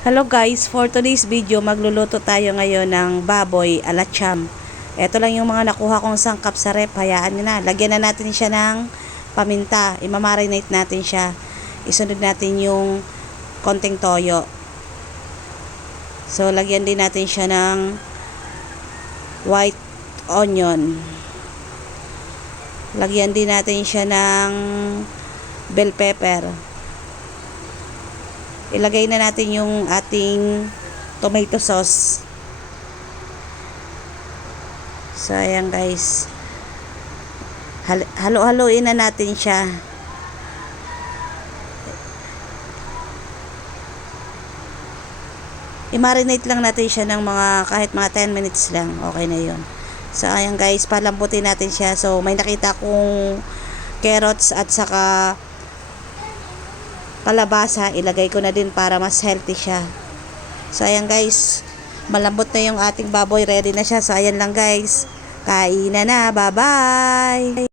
Hello guys, for today's video magluluto tayo ngayon ng baboy alacham. Ito lang yung mga nakuha kong sangkap sa rep, hayaan nyo na. Lagyan na natin siya ng paminta, imamarinate natin siya. Isunod natin yung konting toyo. So lagyan din natin siya ng white onion. Lagyan din natin siya ng bell pepper ilagay na natin yung ating tomato sauce. So, ayan guys. Hal- halo-haloin na natin siya. I-marinate lang natin siya ng mga kahit mga 10 minutes lang. Okay na yun. So, ayan guys, palambutin natin siya. So, may nakita kong carrots at saka kalabasa, ilagay ko na din para mas healthy siya. So, ayan guys, malambot na yung ating baboy, ready na siya. So, ayan lang guys, kain na na, bye-bye!